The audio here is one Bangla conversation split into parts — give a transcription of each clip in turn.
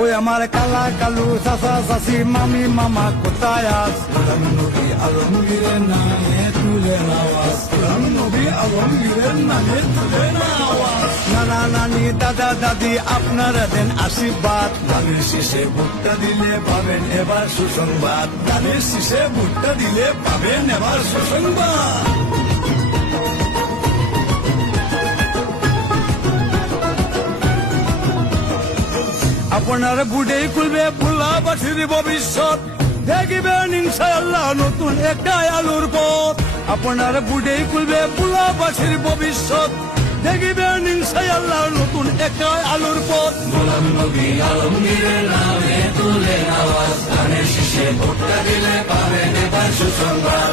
ওই আমার কালা কালু চাচা চাচি মামি মামা কোথায় আস গোলাম নবী আলমগীরের নামে তুলে নাওয়াজ গোলাম নবী আলমগীরের নামে তুলে নাওয়াজ নানা নানি দাদা দাদি আপনারা দেন আশীর্বাদ ধানের শীষে ভুট্টা দিলে পাবেন এবার সুসংবাদ ধানের শীষে ভুট্টা দিলে পাবেন এবার সুসংবাদ আপনার বুড়েই খুলবে ভোলাবাসীর ভবিষ্যৎ দেখবেন ইনশাআল্লাহ নতুন একটা আলোর পথ আপনার বুড়েই খুলবে ভোলাবাসীর ভবিষ্যৎ দেখবেন ইনশাআল্লাহ নতুন একটা আলোর পথ গোলাম নবী আলমগীরের নামে তুলে আওয়াজ ধানের শীষে ভোটটা দিলে পাবেন এবার সুসংবাদ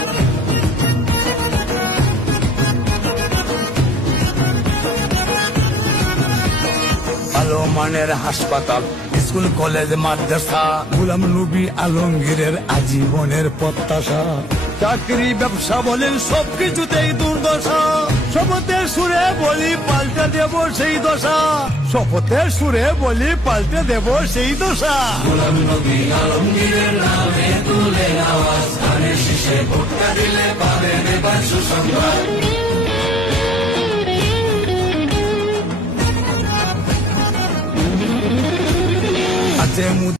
ভালো মানের হাসপাতাল স্কুল কলেজ মাদ্রাসা গোলাম নবী আলমগীরের আজীবনের প্রত্যাশা চাকরি ব্যবসা বলেন সবকিছুতেই দুর্দশা শপথের সুরে বলি পাল্টে দেব সেই দশা শপথের সুরে বলি পাল্টে দেব সেই দশা গোলাম নবী আলমগীরের নামে তুলে আওয়াজ ধানের শীষে ভোটটা দিলে পাবেন এবার সুসংবাদ আছে